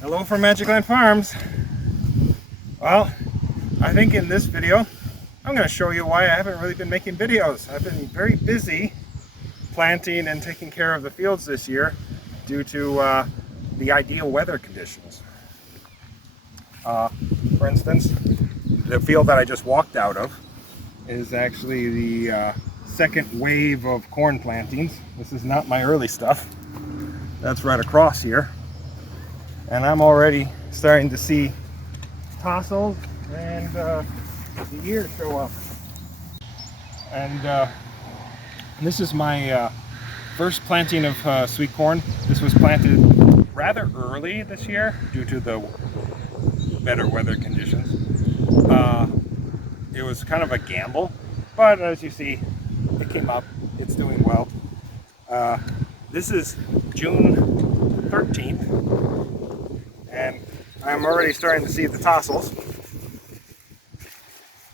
Hello from Magicland Farms. Well, I think in this video I'm going to show you why I haven't really been making videos. I've been very busy planting and taking care of the fields this year due to the ideal weather conditions. For instance, the field that I just walked out of is actually the second wave of corn plantings. This is not my early stuff. That's right across here. And I'm already starting to see tassels and the ears show up. And this is my first planting of sweet corn. This was planted rather early this year due to the better weather conditions. It was kind of a gamble, but as you see, it came up. It's doing well. This is June 13th. And I'm already starting to see the tassels,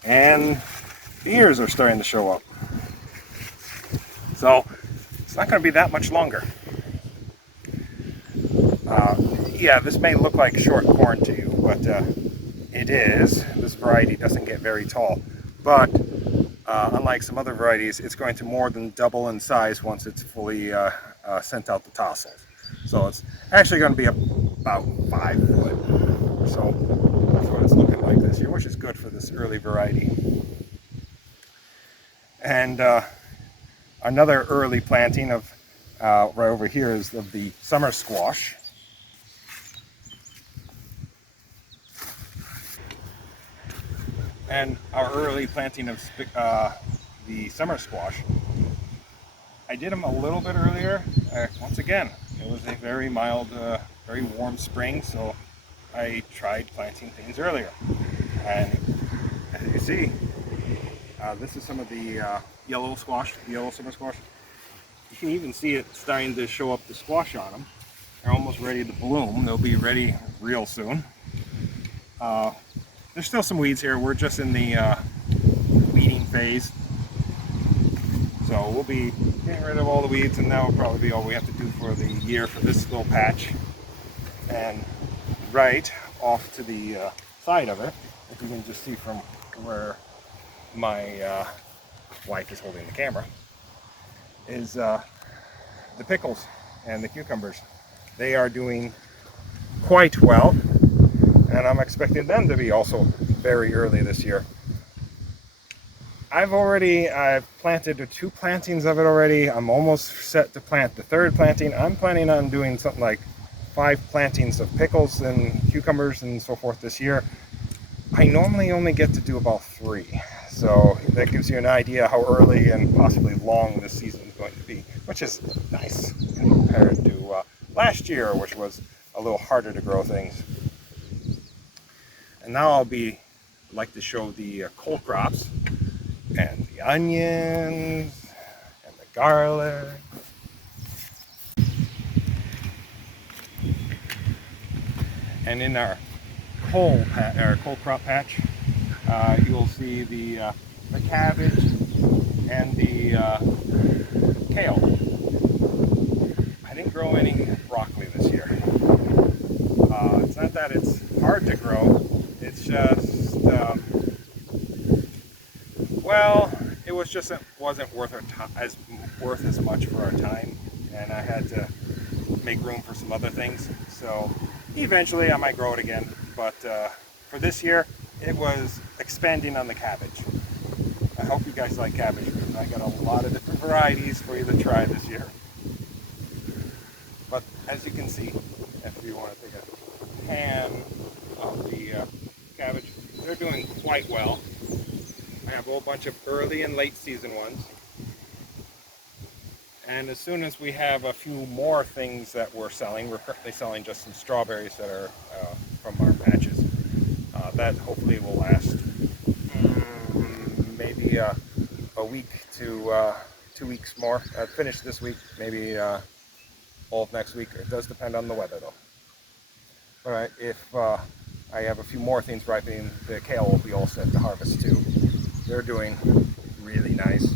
and the ears are starting to show up. So it's not going to be that much longer. Yeah, this may look like short corn to you, but it is. This variety doesn't get very tall, but unlike some other varieties, it's going to more than double in size once it's fully sent out the tassels. So it's actually going to be about 5 foot. So that's what it's looking like this year, which is good for this early variety. And another early planting of right over here is of the summer squash. And our early planting of the summer squash, I did them a little bit earlier. Once again, it was a very mild, very warm spring, so I tried planting things earlier. And as you see, this is some of the yellow squash, the yellow summer squash. You can even see it starting to show up the squash on them. They're almost ready to bloom. They'll be ready real soon. There's still some weeds here. We're just in the weeding phase. So we'll be getting rid of all the weeds, and that will probably be all we have to do for the year for this little patch. And right off to the side of it, if you can just see from where my wife is holding the camera, is the pickles and the cucumbers. They are doing quite well, and I'm expecting them to be also very early this year. I've planted 2 plantings of it already. I'm almost set to plant the 3rd planting. I'm planning on doing something like 5 plantings of pickles and cucumbers and so forth this year. I normally only get to do about 3. So that gives you an idea how early and possibly long this season is going to be, which is nice compared to last year, which was a little harder to grow things. And now I'll like to show the cole crops and the onions and the garlic. And in our cole crop patch, you'll see the cabbage and the kale. I didn't grow any broccoli this year. It's not that it's hard to grow, it's just well, it wasn't worth as much for our time, and I had to make room for some other things. So eventually I might grow it again, but for this year it was expanding on the cabbage. I hope you guys like cabbage, because I got a lot of different varieties for you to try this year. But as you can see, if you want to take a pan of the cabbage, they're doing quite well. I have a whole bunch of early and late season ones. And as soon as we have a few more things that we're selling, we're currently selling just some strawberries that are from our patches. That hopefully will last maybe a week to 2 weeks more. Finish this week, maybe all of next week. It does depend on the weather though. Alright, if I have a few more things ripening, the kale will be all set to harvest too. They're doing really nice,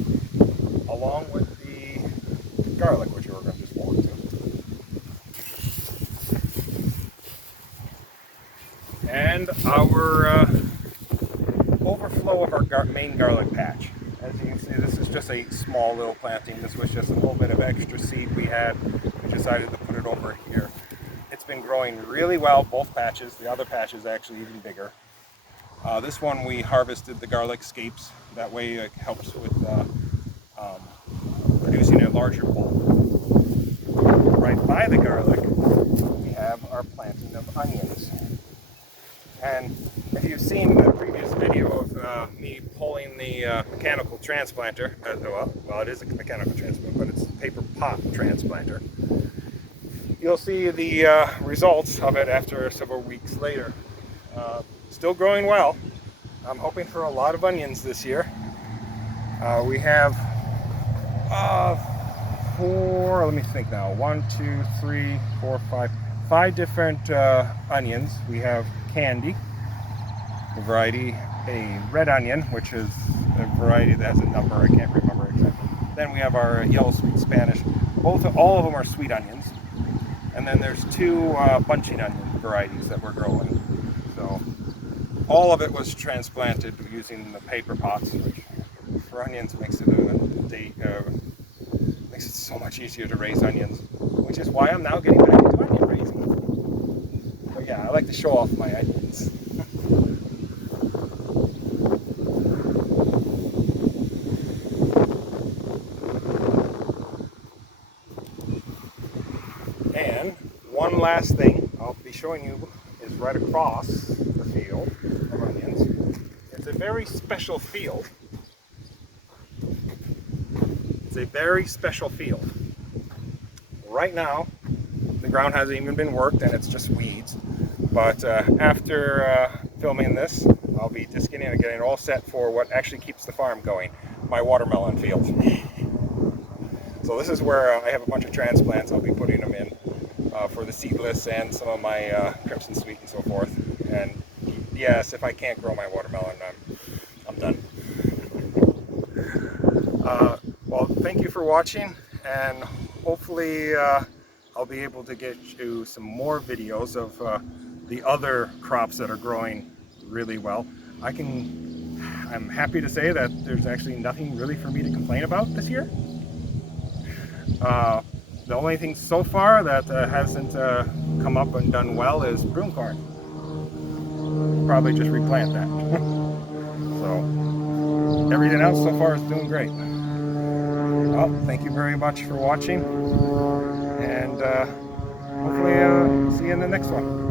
along with the garlic, which we're going to just walk to. and our overflow of our main garlic patch. As you can see, this is just a small little planting. This was just a little bit of extra seed we had. We decided to put it over here. It's been growing really well, both patches. The other patch is actually even bigger. This one we harvested the garlic scapes. That way it helps with producing a larger bulb. Right by the garlic, we have our planting of onions. And if you've seen the previous video of me pulling the mechanical transplanter, well, it is a mechanical transplanter, but it's a paper pot transplanter, you'll see the results of it after several weeks later. Still growing well. I'm hoping for a lot of onions this year. We have let me think now, 1, 2, 3, 4, 5 different onions. We have candy, a variety, a red onion, which is a variety that has a number, I can't remember exactly. Then we have our yellow sweet Spanish. All of them are sweet onions. And then there's 2 bunching onion varieties that we're growing. So all of it was transplanted using the paper pots, which for onions makes it so much easier to raise onions, which is why I'm now getting back into onion raising. But yeah, I like to show off my onions. And one last thing I'll be showing you is right across the field of onions. It's a very special field. It's a very special field. Right now, the ground hasn't even been worked and it's just weeds. But after filming this, I'll be disking in and getting it all set for what actually keeps the farm going, my watermelon field. So this is where I have a bunch of transplants. I'll be putting them in for the seedless and some of my Crimson Sweet and so forth. And yes, if I can't grow my watermelon, I'm done. Well, thank you for watching, and hopefully I'll be able to get you some more videos of the other crops that are growing really well. I'm happy to say that there's actually nothing really for me to complain about this year. The only thing so far that hasn't come up and done well is broom corn. Probably just replant that. So everything else so far is doing great. Well, thank you very much for watching, and hopefully see you in the next one.